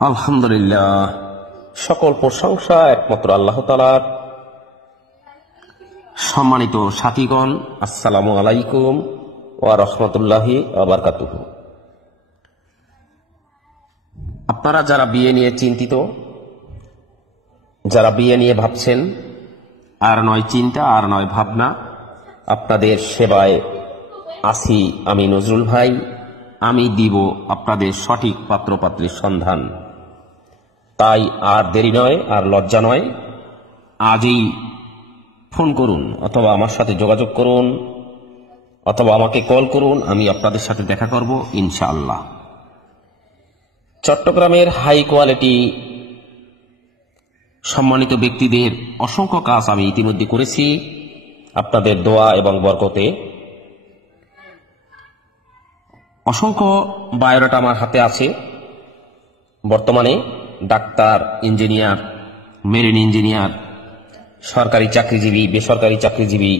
আলহামদুলিল্লাহ, সকল প্রশংসা একমাত্র আল্লাহ তাআলার। সম্মানিত সাথীগণ, আসসালামু আলাইকুম ওয়া রাহমাতুল্লাহি ওয়া বারাকাতুহু। আপনারা যারা বিয়ে নিয়ে চিন্তিত, যারা বিয়ে নিয়ে ভাবছেন, আর নয় চিন্তা আর নয় ভাবনা, আপনাদের সেবায় আছি আমি নজরুল ভাই। আমি দিব আপনাদের সঠিক পাত্রপাত্রীর সন্ধান। তাই আর দেরি নয়, আর লজ্জা নয়, আজই ফোন করুন অথবা আমার সাথে যোগাযোগ করুন অথবা আমাকে কল করুন, আমি আপনাদের সাথে দেখা করব ইনশাআল্লাহ। চট্টগ্রামের হাই কোয়ালিটি সম্মানিত ব্যক্তিদের অসংখ্য কাজ আমি ইতিমধ্যে করেছি আপনাদের দোয়া এবং বরকতে। অসংখ্য বায়োডাটা আমার হাতে আছে। বর্তমানে ডাক্তার, ইঞ্জিনিয়ার, মেরিন ইঞ্জিনিয়ার, সরকারি চাকরিজীবী, বেসরকারি চাকরিজীবী,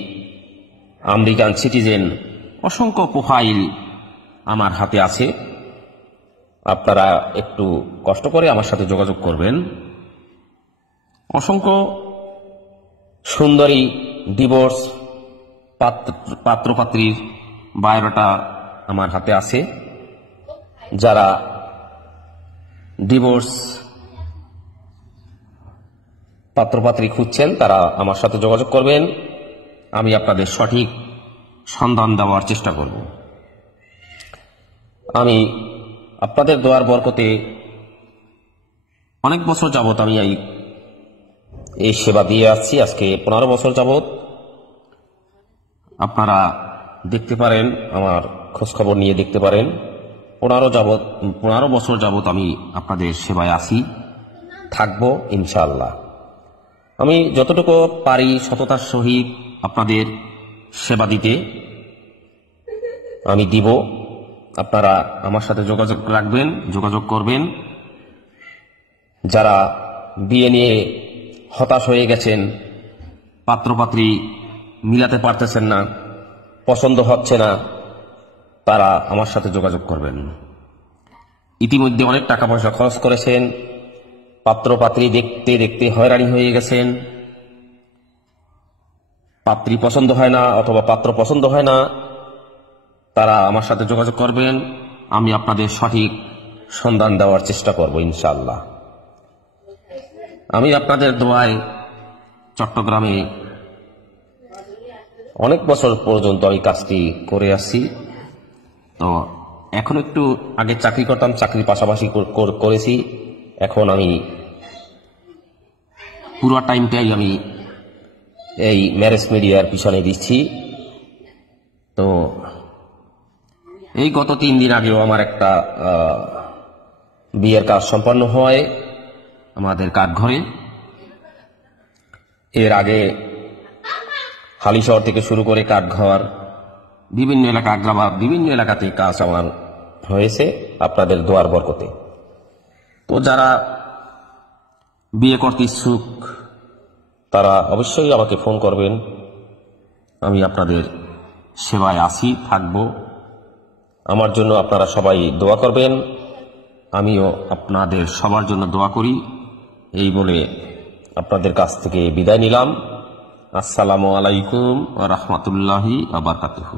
আমেরিকান সিটিজেন, অসংখ্য প্রোফাইল আমার হাতে আছে। আপনারা একটু কষ্ট করে আমার সাথে যোগাযোগ করবেন। অসংখ্য সুন্দরী ডিভোর্স পাত্রপাত্রীর বায়োডাটা আমার হাতে আছে। যারা ডিভোর্স পাত্রপাত্রী খুঁজছেন তারা আমার সাথে যোগাযোগ করবেন, আমি আপনাদের সঠিক সন্ধান দেওয়ার চেষ্টা করব। আমি আপনাদের দোয়ার বরকতে অনেক বছর যাবত আমি এই সেবা দিয়ে আসছি। আজকে 15 বছর যাবত। আপনারা দেখতে পারেন, আমার খোঁজখবর নিয়ে দেখতে পারেন। 15 বছর যাবত আমি আপনাদের সেবায় আছি, থাকবো ইনশাআল্লাহ। আমি যতটুকু পারি সততার সহিত আপনাদের সেবা দিতে আমি দিব। আপনারা আমার সাথে যোগাযোগ রাখবেন, যোগাযোগ করবেন। যারা বিয়ে নিয়ে হতাশ হয়ে গেছেন, পাত্রপাত্রী মিলাতে পারতেছেন না, পছন্দ হচ্ছে না, তারা আমার সাথে যোগাযোগ করবেন। ইতিমধ্যে অনেক টাকা পয়সা খরচ করেছেন, পাত্রপাত্রী দেখতে দেখতে হয়রানি হয়ে গেছেন, পাত্রী পছন্দ হয় না অথবা পাত্র পছন্দ হয় না, তারা আমার সাথে যোগাযোগ করবেন। আমি আপনাদের সঠিক সন্ধান দেওয়ার চেষ্টা করব ইনশাআল্লাহ। আমি আপনাদের দোয়ায় চট্টগ্রামে অনেক বছর পর্যন্ত আমি কাজটি করে আসছি। তো এখন একটু আগে চাকরি করতাম, চাকরির পাশাপাশি করেছি। এখন আমি পুরো টাইমটাই আমি এই ম্যারেজ মিডিয়ার পিছনে দিচ্ছি। তো এই গত 3 দিন আগেও আমার একটা বিয়ের কাজ সম্পন্ন হয় আমাদের কাঠঘরে। এর আগে হালিশহর থেকে শুরু করে কাঠঘর, বিভিন্ন এলাকা, আগ্রাবাদ, বিভিন্ন এলাকাতে কাজ আমার হয়েছে আপনাদের দোয়ার বরকতে। তো যারা বিয়ে করতে ইচ্ছুক তারা অবশ্যই আমাকে ফোন করবেন। আমি আপনাদের সেবায় আছি, থাকব। আমার জন্য আপনারা সবাই দোয়া করবেন, আমিও আপনাদের সবার জন্য দোয়া করি। এই বলে আপনাদের কাছ থেকে বিদায় নিলাম। আসসালামু আলাইকুম ওয়া রাহমাতুল্লাহি ওয়া বারাকাতুহু।